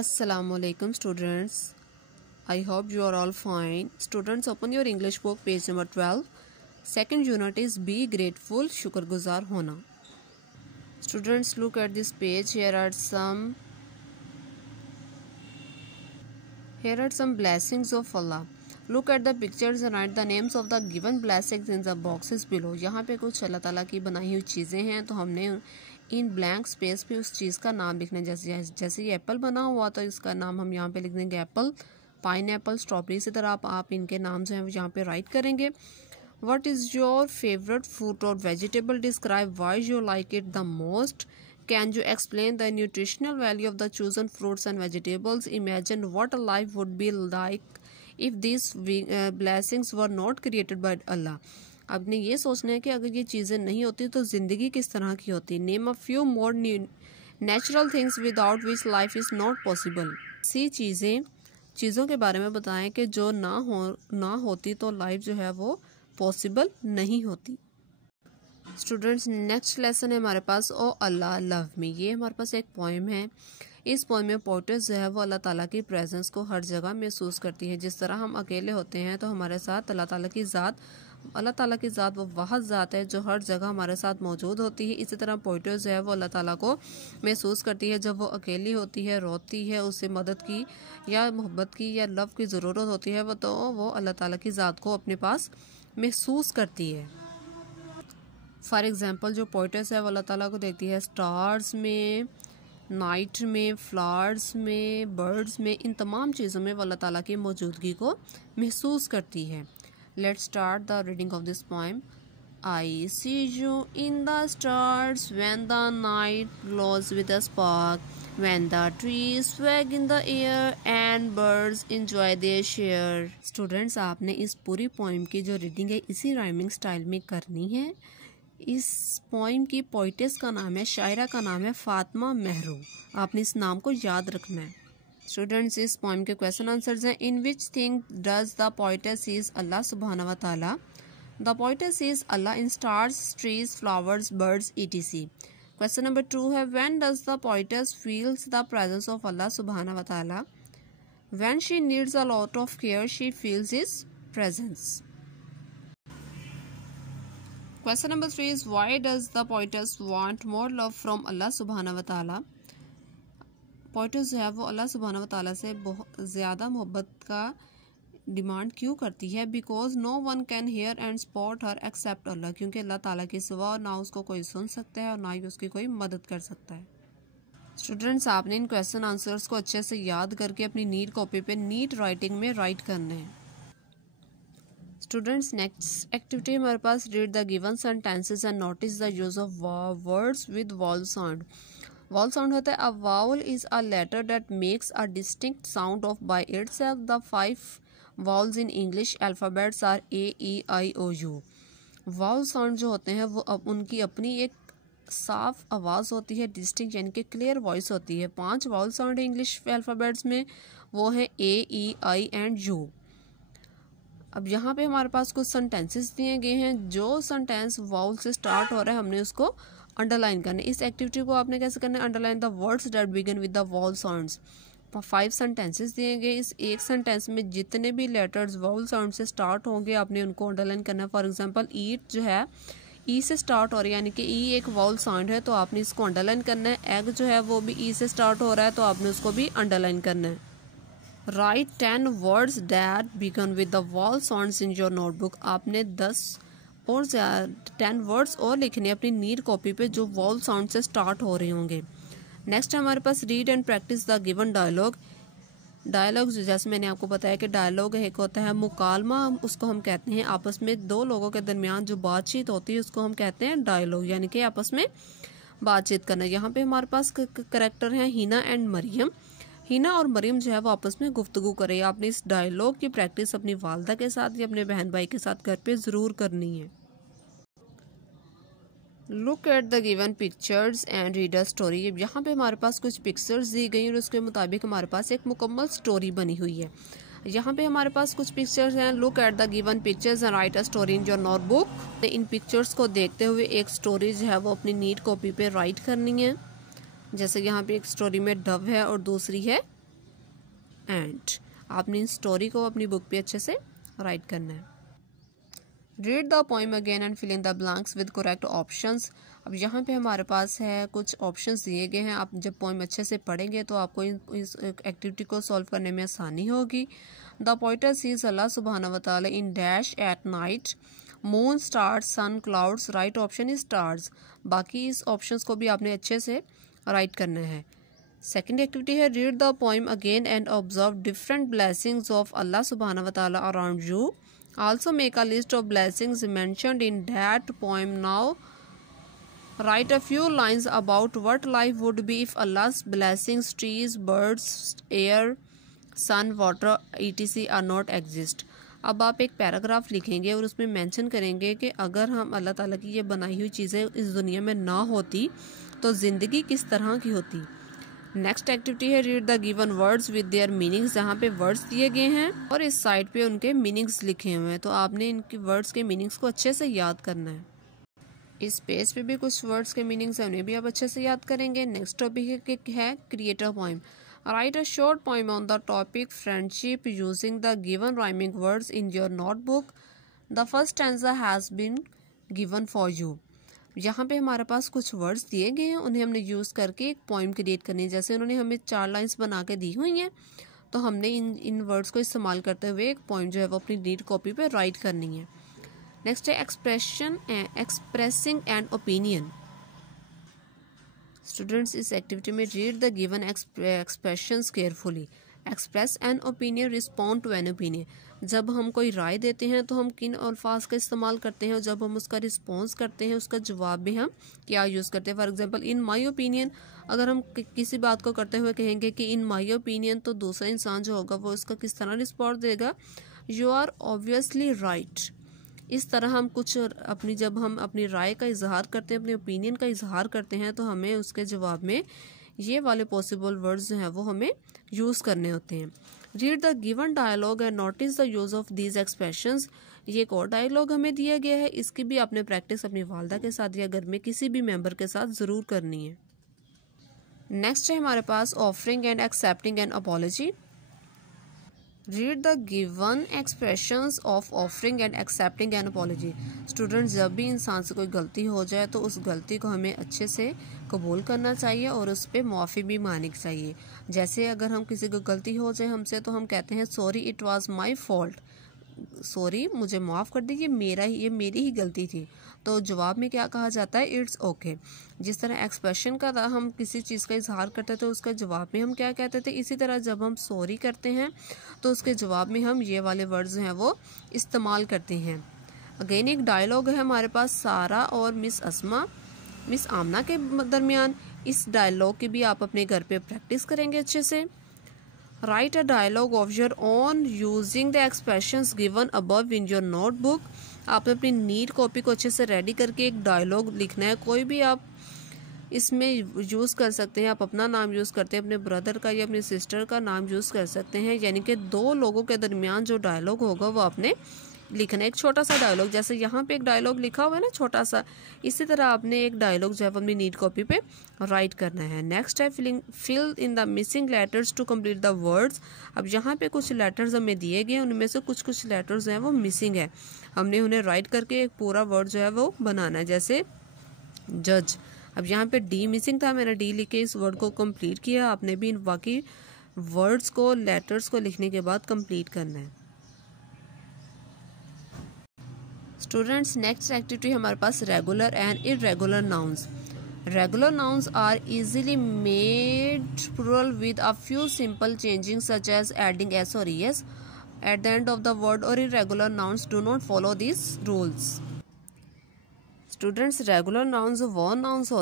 Assalamualaikum students. I hope you are all fine. Students, open your English book, page number 12. Second unit is Be Grateful, शुक्रगुजार होना. Students, look at this page. Here are some blessings of Allah. Look at the pictures and write the names of the given blessings in the boxes below. यहाँ पे कुछ अल्लाह ताला की बनाई हुई चीज़ें हैं, तो हमने इन ब्लैंक स्पेस पे उस चीज़ का नाम लिखना है. जैसे ये एप्पल बना हुआ तो इसका नाम हम यहाँ पे लिख देंगे एप्पल, पाइन एप्पल, स्ट्रॉबेरी. इसी तरह आप इनके नाम जो हैं यहाँ पे राइट करेंगे. What is your favorite fruit or vegetable? Describe why you like it the most. Can you explain the nutritional value of the chosen fruits and vegetables? Imagine what a life would be like if these blessings were not created by Allah. आपने ये सोचना है कि अगर ये चीज़ें नहीं होती तो ज़िंदगी किस तरह की होती. Name a few more natural things without which life is not possible. सी चीज़ों के बारे में बताएं कि जो ना होती तो लाइफ जो है वो पॉसिबल नहीं होती. स्टूडेंट्स, नेक्स्ट लेसन है हमारे पास ओ अल्लाह लव मी. ये हमारे पास एक पोएम है. इस पोएम में पोएट्स जो है वो अल्लाह ताला की प्रेजेंस को हर जगह महसूस करती है. जिस तरह हम अकेले होते हैं तो हमारे साथ अल्लाह ताला की ज़ात वो वह ज़ात है जो हर जगह हमारे साथ मौजूद होती है. इसी तरह पोएट्स जो है वो अल्लाह ताला को महसूस करती है जब वो अकेली होती है, रोती है, उससे मदद की या मोहब्बत की या लव की ज़रूरत होती है, तो वो अल्लाह ताला की ज़ात को अपने पास महसूस करती है. फॉर एग्जाम्पल, जो पोएट्स है वो अल्लाह ताला को देखती है स्टार्स में, नाइट में, फ्लावर्स में, बर्ड्स में. इन तमाम चीज़ों में वो अल्लाह ताला की मौजूदगी को महसूस करती है. Let's start the reading of this poem. I see you in the stars when the night glows with a spark, when the trees swag in the air and birds enjoy their share. Students, आपने इस पूरी poem की जो reading है इसी rhyming style में करनी है. इस पोएम की पोइटेस का नाम है, शायरा का नाम है फातिमा महरू. आपने इस नाम को याद रखना है. स्टूडेंट्स, इस पोएम के क्वेश्चन आंसर्स हैं. In which thing does the poetess sees Allah सुब्हानहू व तआला? The poetess sees Allah in stars, trees, flowers, birds, etc. Question number 2 है, when does the poetess feels the presence of Allah subhanahu wa ta'ala? When she needs a lot of care, she feels His presence. Question number 3 is, why does the poetess want more love from Allah subhanahu wa ta'ala? Poets जो है वो अल्लाह सुब्हानहू व तआला से बहुत ज़्यादा मोहब्बत का डिमांड क्यों करती है? Because no one can hear and spot her except Allah. क्योंकि अल्लाह ताला के सिवा ना उसको कोई सुन सकता है और ना ही उसकी कोई मदद कर सकता है. स्टूडेंट्स, आपने इन क्वेश्चन आंसर्स को अच्छे से याद करके अपनी नीट कॉपी पे नीट राइटिंग में राइट करना है. स्टूडेंट्स, नेक्स्ट एक्टिविटी हमारे पास, read the given sentences and notice the use of words with vowel sound. Vowel sound होता है, a vowel is a letter that makes a distinct sound of by itself. The 5 vowels in English alphabets are A, E, I, O, U. Vowel sound जो होते हैं वो अब उनकी अपनी एक साफ आवाज़ होती है, डिस्टिंक्ट यानी कि क्लियर वॉइस होती है. 5 वावल साउंड है इंग्लिश अल्फ़ाबेट्स में, वो है A, E, I and U. अब यहाँ पे हमारे पास कुछ सेंटेंसेस दिए गए हैं. जो सेंटेंस वावल से स्टार्ट हो रहा है हमने उसको अंडरलाइन करना है. इस एक्टिविटी को आपने कैसे करना है? Underline the words that begin with the vowel sounds. 5 sentences दिए गए. इस एक सेंटेंस में जितने भी लेटर्स वावल साउंड से स्टार्ट होंगे आपने उनको अंडरलाइन करना है. फॉर एग्जांपल, ईट जो है ई से स्टार्ट हो रही है, यानी कि ई एक वावल साउंड है, तो आपने इसको अंडरलाइन करना है. एग जो है वो भी ई से स्टार्ट हो रहा है, तो आपने उसको भी अंडरलाइन करना है. Write 10 words that begin with the vowel sounds in your notebook. आपने 10 वर्ड्स और लिखने अपनी नीट कॉपी पे जो वावल साउंड से स्टार्ट हो रहे होंगे. नेक्स्ट हमारे पास, read and practice the given dialogue. Dialogue जैसे मैंने आपको बताया कि डायलॉग एक होता है मुकालमा, उसको हम कहते हैं आपस में दो लोगों के दरमियान जो बातचीत होती है उसको हम कहते हैं डायलॉग, यानी कि आपस में बातचीत करना. यहाँ पे हमारे पास करेक्टर हैं हिना एंड मरियम. हिना और मरियम जो है वो आपस में गुफ्तगू करें. आपने इस डायलॉग की प्रैक्टिस अपनी वालदा के साथ या अपने बहन भाई के साथ घर पे ज़रूर करनी है. Look at the given pictures and read a story. यहाँ पे हमारे पास कुछ पिक्चर्स दी गई और उसके मुताबिक हमारे पास एक मुकम्मल स्टोरी बनी हुई है. यहाँ पे हमारे पास कुछ पिक्चर्स हैं. Look at the given pictures and right a story in your notebook. In pictures को देखते हुए एक स्टोरी जो है वो अपनी नीट कॉपी पे राइट करनी है. जैसे यहाँ पे एक स्टोरी में डव है और दूसरी है एंड। आपने इन स्टोरी को अपनी बुक पे अच्छे से राइट करना है। Read the poem again and fill in the blanks with correct options. अब यहाँ पे हमारे पास है कुछ ऑप्शंस दिए गए हैं। आप जब पोइम अच्छे से पढ़ेंगे तो आपको इस एक्टिविटी को सॉल्व करने में आसानी होगी। द पोइटर सीज अल्लाह सुब्हानहू व तआला in dash at night, moon, stars, sun, clouds. Right option is stars. बाकी इस ऑप्शंस को भी आपने अच्छे से राइट करना है। सेकेंड एक्टिविटी है read the poem again and observe different blessings of Allah सुब्हानहू व तआला around you. Also make a list of blessings mentioned in that poem. Now write a few lines about what life would be if Allah's blessings, trees, birds, air, sun, water, etc. are not exist. अब आप एक paragraph लिखेंगे और उसमें mention करेंगे कि अगर हम अल्लाह ताला की ये बनाई हुई चीज़ें इस दुनिया में ना होती तो ज़िंदगी किस तरह की होती। नेक्स्ट एक्टिविटी है read the given words with their meanings. जहाँ पे वर्ड्स दिए गए हैं और इस साइड पे उनके मीनिंग्स लिखे हुए हैं, तो आपने इनके वर्ड्स के मीनिंग्स को अच्छे से याद करना है। इस पेज पे भी कुछ वर्ड्स के मीनिंग्स हैं, उन्हें भी आप अच्छे से याद करेंगे। नेक्स्ट टॉपिक है create a poem. Write a short poem on the topic friendship using the given rhyming words in your notebook. The first stanza has been given for you. यहाँ पे हमारे पास कुछ वर्ड्स दिए गए हैं, उन्हें हमने यूज़ करके एक पोइम क्रिएट करनी है। जैसे उन्होंने हमें 4 लाइंस बना के दी हुई हैं, तो हमने इन वर्ड्स को इस्तेमाल करते हुए एक पोइम जो है वो अपनी नीट कॉपी पे राइट करनी है। नेक्स्ट है एक्सप्रेसिंग एन ओपिनियन। स्टूडेंट्स इस एक्टिविटी में read the given expressions carefully. Express an opinion, respond to an opinion. जब हम कोई राय देते हैं तो हम किन अल्फाज का इस्तेमाल करते हैं, और जब हम उसका रिस्पॉन्स करते हैं उसका जवाब भी हम क्या यूज़ करते हैं। For example in my opinion, अगर हम किसी बात को करते हुए कहेंगे कि इन माय ओपिनियन, तो दूसरा इंसान जो होगा वो उसका किस तरह रिस्पॉन्स देगा, यू आर ऑब्वियसली राइट। इस तरह हम जब हम अपनी राय का इजहार करते हैं, अपने ओपिनियन का इजहार करते हैं, तो हमें उसके जवाब में ये वाले पॉसिबल वर्ड्स जो हैं वो हमें यूज़ करने होते हैं। Read the given dialogue and notice the use of these expressions. ये एक और डायलॉग हमें दिया गया है, इसकी भी आपने प्रैक्टिस अपनी वालदा के साथ या घर में किसी भी मेंबर के साथ ज़रूर करनी है। नेक्स्ट है हमारे पास offering and accepting an apology. Read the given expressions of offering and accepting an apology. Students, जब भी इंसान से कोई गलती हो जाए तो उस गलती को हमें अच्छे से कबूल करना चाहिए और उस पर माफ़ी भी मांगनी चाहिए। जैसे अगर हम किसी को गलती हो जाए हमसे, तो हम कहते हैं sorry it was my fault, sorry मुझे माफ़ कर दीजिए, ये मेरी ही गलती थी। तो जवाब में क्या कहा जाता है, इट्स ओके। जिस तरह एक्सप्रेशन का हम किसी चीज़ का इजहार करते थे उसका जवाब में हम क्या कहते थे, इसी तरह जब हम सॉरी करते हैं तो उसके जवाब में हम ये वाले वर्ड्स हैं वो इस्तेमाल करते हैं। अगेन एक डायलॉग है हमारे पास सारा और मिस आमना के दरमियान। इस डायलॉग की भी आप अपने घर पे प्रैक्टिस करेंगे अच्छे से। Write a dialogue of your own using the expressions given above in your notebook. आपने अपनी नीट कॉपी को अच्छे से रेडी करके एक डायलॉग लिखना है। कोई भी आप इसमें यूज़ कर सकते हैं, आप अपना नाम यूज़ करते हैं, अपने ब्रदर का या अपनी सिस्टर का नाम यूज़ कर सकते हैं, यानी कि 2 लोगों के दरमियान जो डायलॉग होगा वो आपने लिखना है। एक छोटा सा डायलॉग, जैसे यहाँ पे एक डायलॉग लिखा हुआ है ना छोटा सा, इसी तरह आपने एक डायलॉग जो है अपनी नीट कॉपी पे राइट करना है। नेक्स्ट है fill in the missing letters to complete the words. अब यहाँ पे कुछ लेटर्स हमें दिए गए हैं, उनमें से कुछ लेटर्स हैं वो मिसिंग है, हमने उन्हें राइट करके एक पूरा वर्ड जो है वो बनाना है। जैसे जज, अब यहाँ पे डी मिसिंग था, मैंने डी लिख के इस वर्ड को कंप्लीट किया। आपने भी इन बाकी वर्ड्स को लेटर्स को लिखने के बाद कंप्लीट करना है। स्टूडेंट्स, नेक्स्ट एक्टिविटी हमारे पास regular and irregular nouns. Regular nouns are easily made plural with a few simple changing such as adding S और ES at the end of the word, or irregular nouns do not follow these rules. Students, regular nouns वो nouns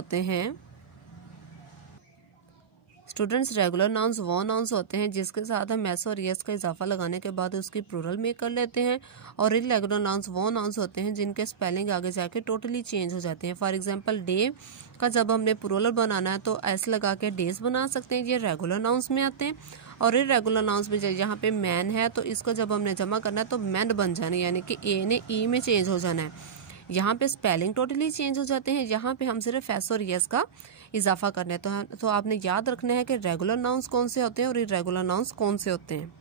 होते हैं जिसके साथ हम S और yes का इजाफा लगाने के बाद उसकी प्लूरल में कर लेते हैं, और इरेगुलर नाउन्स वो नाउन्स होते हैं जिनके स्पेलिंग आगे जाके टोटली चेंज हो जाते हैं। फॉर एग्जांपल डे का जब हमने प्लूरल बनाना है तो एस लगा के डेज बना सकते हैं, ये रेगुलर नाउन्स में आते हैं। और इरेगुलर नाउन्स में यहाँ पे मैन है तो इसको जब हमने जमा करना है तो मैन बन जाना है, यानी कि ए ने ई में चेंज हो जाना है। यहाँ पे स्पेलिंग टोटली चेंज हो जाते हैं, यहाँ पे हम सिर्फ एस और यस का इजाफा करना है। तो आपने याद रखना है कि रेगुलर नाउन्स कौन से होते हैं और इर्रेगुलर नाउन्स कौन से होते हैं।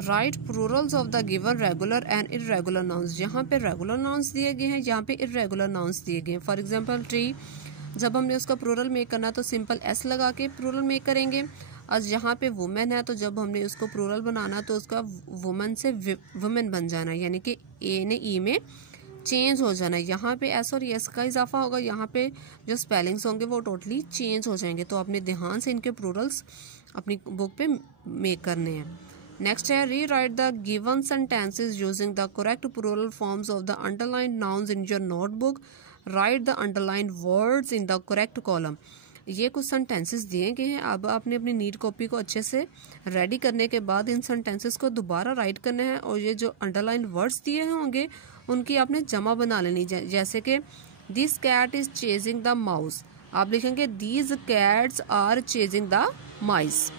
Right Plurals of the given regular and irregular nouns. यहाँ पे रेगुलर नाउन्स दिए गए हैं, यहाँ पे इर्रेगुलर नाउन्स दिए गए हैं। फॉर एग्जाम्पल ट्री, जब हमने उसका प्लूरल मेक करना है तो सिंपल एस लगा के प्लूरल मेक करेंगे। आज यहाँ पे वुमेन है तो जब हमने उसको प्लूरल बनाना तो उसका वुमन से वुमेन बन जाना, यानी कि ए ने ई में चेंज हो जाना है। यहाँ पे एस और एस का इजाफा होगा, यहाँ पे जो स्पेलिंग्स होंगे वो टोटली चेंज हो जाएंगे। तो आपने ध्यान से इनके प्लूरल्स अपनी बुक पे मेक करने हैं। नेक्स्ट है rewrite the given sentences using the correct plural forms of the underlined nouns in your notebook. Write the underlined words in the correct column. ये कुछ सेंटेंसेस दिए गए हैं। अब आपने अपनी नीट कॉपी को अच्छे से रेडी करने के बाद इन सेंटेंसेस को दोबारा राइट करना है और ये जो अंडरलाइन वर्ड्स दिए होंगे उनकी आपने जमा बना लेनी। जैसे कि this cat is chasing the mouse, आप लिखेंगे these cats are chasing the mice.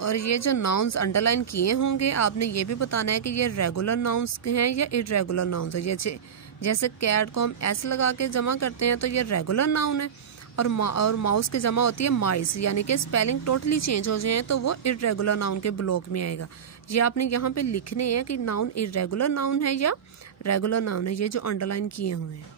और ये जो नाउन्स अंडरलाइन किए होंगे आपने ये भी बताना है कि ये रेगुलर नाउन्स हैं या इर्रेगुलर नाउन्स है। जैसे कैट को हम एस लगा के जमा करते हैं तो ये रेगुलर नाउन है, और माउस की जमा होती है माइस, यानी कि स्पेलिंग टोटली चेंज हो जाए तो वो इर्रेगुलर नाउन के ब्लॉक में आएगा। ये आपने यहाँ पे लिखने हैं कि नाउन इर्रेगुलर नाउन है या रेगुलर नाउन है, ये जो अंडरलाइन किए हुए हैं।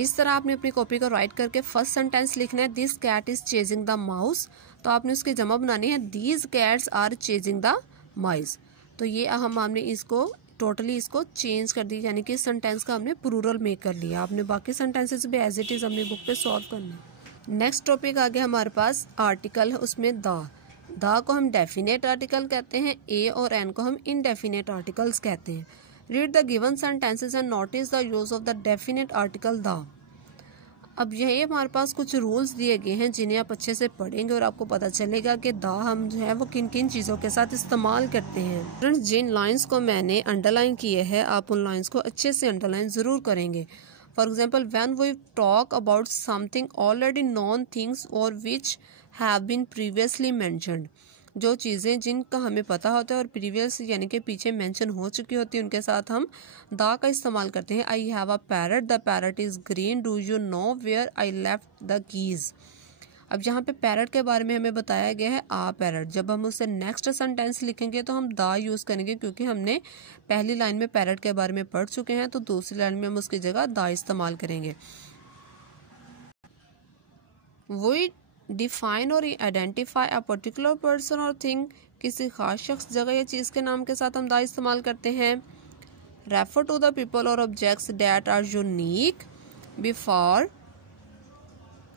इस तरह आपने अपनी कॉपी को राइट करके फर्स्ट सेंटेंस लिखना है this cat is chasing the mouse, तो आपने उसकी जमा बनानी है these cats are chasing the mice. तो ये हमने इसको टोटली इसको चेंज कर दी, यानी कि इस सेंटेंस का हमने प्लूरल मेक कर लिया। आपने बाकी सेंटेंसेस भी एज इट इज अपनी बुक पे सॉल्व करना है। नेक्स्ट टॉपिक आगे हमारे पास आर्टिकल है, उसमें द को हम डेफिनेट आर्टिकल कहते हैं, ए और एन को हम इनडेफिनेट आर्टिकल्स कहते हैं। Read the given sentences and notice the use of the definite article the. अब यही हमारे पास कुछ रूल्स दिए गए हैं जिन्हें आप अच्छे से पढ़ेंगे और आपको पता चलेगा कि द हम जो है वो किन किन चीज़ों के साथ इस्तेमाल करते हैं। फ्रेंड्स, जिन लाइंस को मैंने अंडरलाइन किए हैं आप उन लाइंस को अच्छे से अंडरलाइन ज़रूर करेंगे। For example, when we talk about something already known things और which have been previously mentioned, जो चीज़ें जिनका हमें पता होता है और प्रीवियस यानी कि पीछे मेंशन हो चुकी होती है उनके साथ हम द का इस्तेमाल करते हैं। I have a parrot, the parrot is green, do you know where I left the keys. अब यहाँ पे पैरट के बारे में हमें बताया गया है आ पैरट। जब हम उससे नेक्स्ट सेंटेंस लिखेंगे तो हम द यूज़ करेंगे, क्योंकि हमने पहली लाइन में पैरट के बारे में पढ़ चुके हैं, तो दूसरी लाइन में हम उसकी जगह द इस्तेमाल करेंगे। वही डिफाइन और आइडेंटिफाई अ पर्टिकुलर पर्सन और थिंग, किसी खास शख्स, जगह या चीज़ के नाम के साथ हम द इस्तेमाल करते हैं। रेफर टू द पीपल और objects that are unique before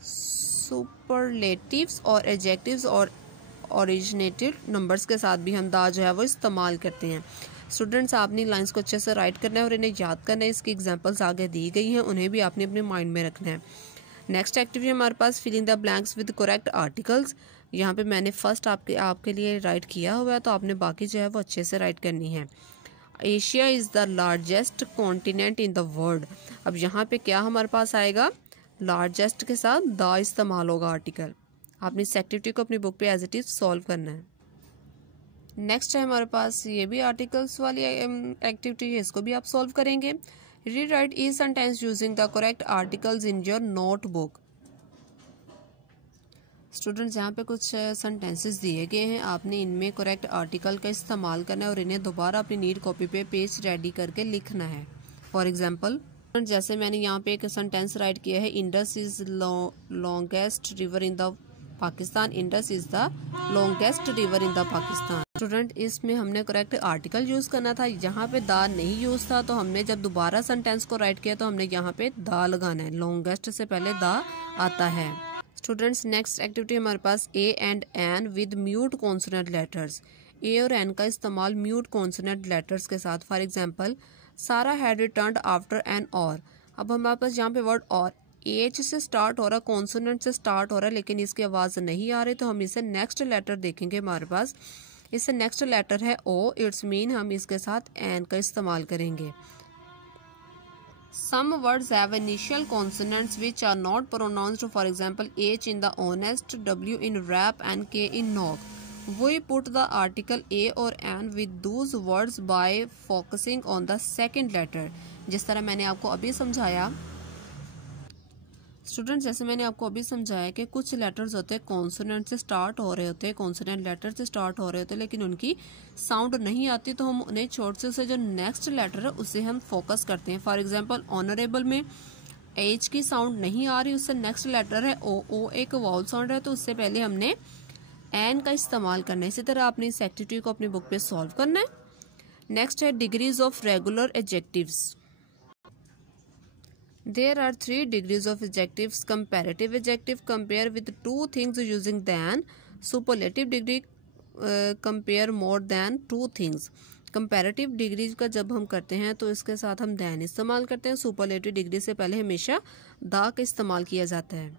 superlatives और एडजेक्टिव्स और ओरिजिनेटेड नंबर्स के साथ भी हम द जो है वो इस्तेमाल करते हैं। स्टूडेंट्स, आपने लाइंस को अच्छे से राइट करना है और इन्हें याद करना है। इसकी एग्जांपल्स आगे दी गई हैं, उन्हें भी आपने अपने माइंड में रखना है। नेक्स्ट एक्टिविटी हमारे पास filling the blanks with correct articles. यहाँ पे मैंने फर्स्ट आपके लिए राइट किया हुआ है, तो आपने बाकी जो है वो अच्छे से राइट करनी है। Asia is the largest continent in the world. अब यहाँ पे क्या हमारे पास आएगा, लार्जेस्ट के साथ द इस्तेमाल होगा आर्टिकल। आपने इस एक्टिविटी को अपनी बुक पे एज इट इज सॉल्व करना है। नेक्स्ट है हमारे पास ये भी आर्टिकल्स वाली एक्टिविटी है, इसको भी आप सॉल्व करेंगे। Rewrite each sentence using the correct articles in your notebook. Students, यहाँ पे कुछ सेंटेंसेस दिए गए हैं, आपने इनमें करेक्ट आर्टिकल का इस्तेमाल करना है और इन्हें दोबारा अपनी नीट कॉपी पे पेज रेडी करके लिखना है। फॉर एग्जांपल, जैसे मैंने यहाँ पे एक सेंटेंस राइट किया है, Indus is longest river in the Pakistan. Indus is the longest river in the Pakistan. Student, इसमें हमने करेक्ट आर्टिकल यूज करना था, यहाँ पे द नहीं यूज था, तो हमने जब दोबारा सेंटेंस को राइट किया तो हमने यहाँ पे द लगाना है। लॉन्गेस्ट से पहले द आता है। स्टूडेंट्स, नेक्स्ट एक्टिविटी हमारे पास A and an with mute consonant letters. A और एन का इस्तेमाल म्यूट कॉन्सोनेंट लेटर्स के साथ। For example, Sarah had returned after an hour. अब हमारे पास यहाँ पे वर्ड और एच से स्टार्ट हो रहा है, कॉन्सोनेंट से स्टार्ट हो रहा है, लेकिन इसकी आवाज़ नहीं आ रही, तो हम इसे नेक्स्ट लेटर देखेंगे। हमारे पास इससे नेक्स्ट लेटर है ओ, इट्स मीन हम इसके साथ एन का इस्तेमाल करेंगे। Some words have initial consonants which are not pronounced. For example, H in the honest, W in rap and K in knock. We put the article A or N with those words by focusing on the second letter. जिस तरह मैंने आपको अभी समझाया। Students, जैसे मैंने आपको अभी समझाया कि कुछ लेटर्स होते हैं कॉन्सोनेंट से स्टार्ट हो रहे होते हैं, कॉन्सोनेंट लेटर से स्टार्ट हो रहे होते हैं, लेकिन उनकी साउंड नहीं आती, तो हम उन्हें छोड़ से जो नेक्स्ट लेटर है उससे हम फोकस करते हैं। फॉर एग्जांपल ऑनरेबल में एच की साउंड नहीं आ रही, उससे नेक्स्ट लेटर है ओ। ओ एक वाउल साउंड है, तो उससे पहले हमने एन का इस्तेमाल करना है। इसी तरह आपने इस एक्टिविटी को अपनी बुक पे सॉल्व करना है। नेक्स्ट है degrees of regular adjectives. There are 3 degrees of adjectives. Comparative adjective compare with 2 things using than. Superlative degree compare more than 2 things. Comparative degree का जब हम करते हैं तो इसके साथ हम than इस्तेमाल करते हैं। सुपरलेटिव डिग्री से पहले हमेशा दा का इस्तेमाल किया जाता है।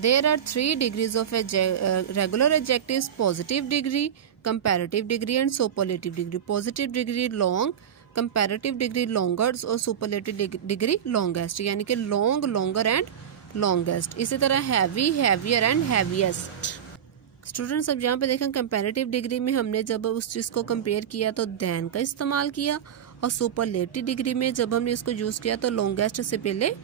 There are 3 degrees of regular adjectives: positive degree, comparative degree and superlative degree. Positive degree long, comparative degree लॉन्गर्स और सुपरलेटिव डिग्री लॉन्गेस्ट, यानी कि लॉन्ग, लॉन्गर एंड लॉन्गेस्ट। इसी तरह heavy, heavier and heaviest. Students, अब यहाँ पे देखें कंपैरेटिव डिग्री में हमने जब उस चीज़ को कंपेयर किया तो देन का इस्तेमाल किया, और सुपरलेटिव डिग्री में जब हमने इसको यूज़ किया तो लॉन्गेस्ट से पहले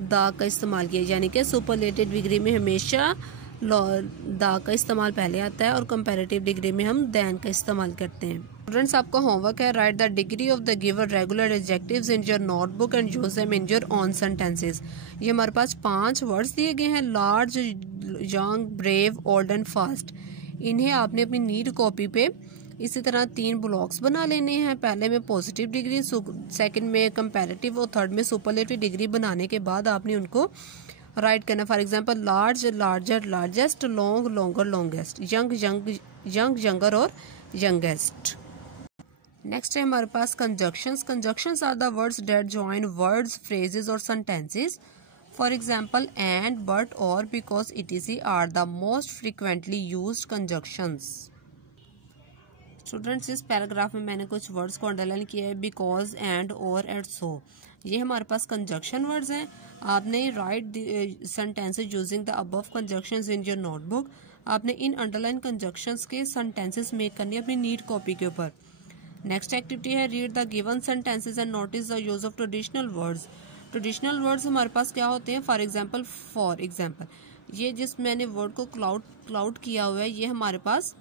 दा का इस्तेमाल किया, यानी कि सुपरलेटिव डिग्री में हमेशा दा का इस्तेमाल पहले आता है और कंपैरेटिव डिग्री में हम देन का इस्तेमाल करते हैं। स्टूडेंट्स, आपका होमवर्क है right the degree of the given regular adjectives in your notebook and use them in your own sentences. ये हमारे पास 5 वर्ड्स दिए गए हैं: large, young, brave, old and fast. इन्हें आपने अपनी नीड कॉपी पे इसी तरह 3 ब्लॉक्स बना लेने हैं। पहले में पॉजिटिव डिग्री, सेकंड में कंपैरेटिव और थर्ड में सुपरलेटिव डिग्री बनाने के बाद आपने उनको राइट करना। For example large, larger, largest, long, longer, longest, young, young, younger और यंगेस्ट। नेक्स्ट है हमारे पास conjunctions. Conjunctions are the words that join words, phrases और sentences. For example and, but, or, because, etc are the most frequently used conjunctions. Students, इस paragraph में मैंने कुछ words को अंडरलाइन किया है: बिकॉज, एंड, और, एंड सो। ये हमारे पास कंजक्शन वर्ड्स हैं। आपने right sentences using the above conjunctions in your notebook. आपने इन अंडरलाइन कंजक्शंस के सेंटेंसेस मेक करनी है अपनी नीड कॉपी के ऊपर। नेक्स्ट एक्टिविटी है read the given sentences and notice the use of traditional words. Traditional words हमारे पास क्या होते हैं? फॉर एग्जाम्पल, ये जिस मैंने वर्ड को क्लाउड किया हुआ है, ये हमारे पास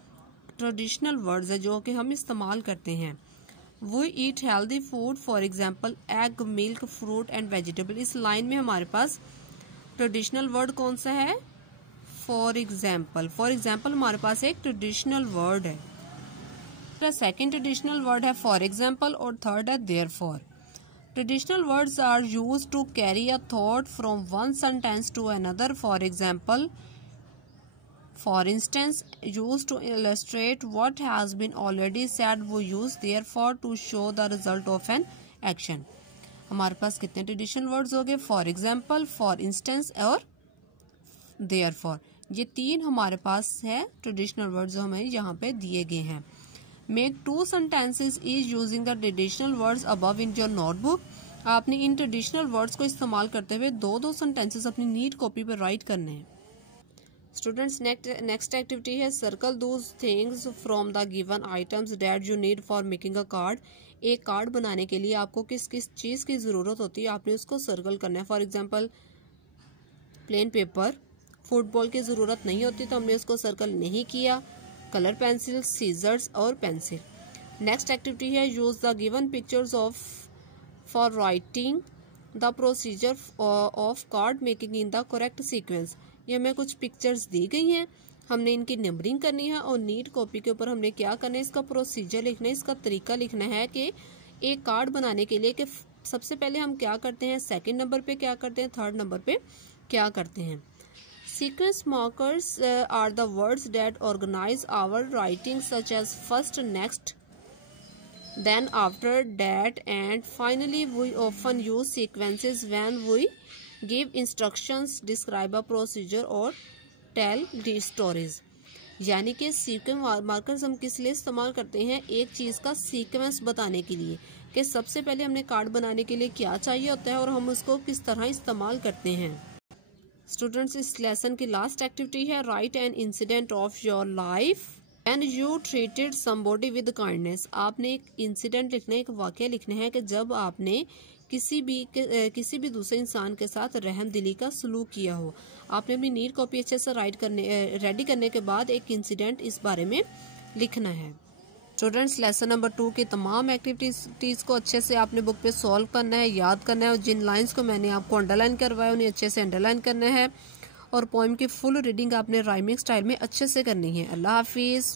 ट्रेडिशनल वर्ड्स है जो कि हम इस्तेमाल करते हैं। We eat healthy food, for example egg, milk, fruit and vegetable. इस लाइन में हमारे पास ट्रेडिशनल वर्ड कौन सा है? फॉर एग्जाम्पल हमारे पास एक ट्रेडिशनल वर्ड है। सेकेंड ट्रेडिशनल वर्ड है फॉर एग्जाम्पल और थर्ड है therefore. Traditional words are used to carry a thought from one sentence to another. For example, for instance, used to illustrate what has been already said, वो use therefore to show the result of an action। हमारे पास कितने traditional words हो गए? For example, for instance और therefore। ये 3 हमारे पास है traditional words जो हमें यहाँ पे दिए गए हैं। Make 2 sentences is using the traditional words above in your notebook। आपने इन ट्रेडिशनल वर्ड्स को इस्तेमाल करते हुए 2 सेंटेंसेस अपनी नीड कॉपी पर राइट करने हैं। स्टूडेंट्स, नेक्स्ट एक्टिविटी है circle those things from the given items that you need for making a card. एक कार्ड बनाने के लिए आपको किस किस चीज़ की ज़रूरत होती है, आपने उसको सर्कल करना है। For example, plain paper, football की ज़रूरत नहीं होती तो हमने उसको सर्कल नहीं किया। कलर पेंसिल, सीजर्स और पेंसिल। नेक्स्ट एक्टिविटी है use the given pictures for writing the procedure of card making in the correct sequence. ये हमें कुछ पिक्चर्स दी गई हैं, हमने इनकी नंबरिंग करनी है और नीट कॉपी के ऊपर हमने क्या करना है, इसका प्रोसीजर लिखना है, इसका तरीका लिखना है कि एक कार्ड बनाने के लिए कि सबसे पहले हम क्या करते हैं, सेकंड नंबर पे क्या करते हैं, थर्ड नंबर पे क्या करते हैं। Sequence markers are the words that organise our writing such as first, next, then, after, that and finally। we often use sequences when we give instructions, describe a procedure or tell the stories। यानी कि sequence markers हम किस लिए इस्तेमाल करते हैं? एक चीज़ का सीक्वेंस बताने के लिए कि सबसे पहले हमने कार्ड बनाने के लिए क्या चाहिए होता है और हम उसको किस तरह इस्तेमाल करते हैं। स्टूडेंट्स, इस लेसन की लास्ट एक्टिविटी है right an incident of your life. When you treated somebody with kindness, आपने एक इंसिडेंट लिखना है, एक वाकया लिखना है कि जब आपने किसी भी दूसरे इंसान के साथ रहम दिली का सलूक किया हो। आपने अपनी नीट कॉपी अच्छे से रेडी करने के बाद एक इंसिडेंट इस बारे में लिखना है। स्टूडेंट्स, लेसन नंबर 2 की तमाम एक्टिविटीज़ को अच्छे से आपने बुक पे सॉल्व करना है, याद करना है, और जिन लाइंस को मैंने आपको अंडरलाइन करवाया उन्हें अच्छे से अंडरलाइन करना है, और पोएम की फुल रीडिंग आपने राइमिंग स्टाइल में अच्छे से करनी है। अल्लाह हाफिज़।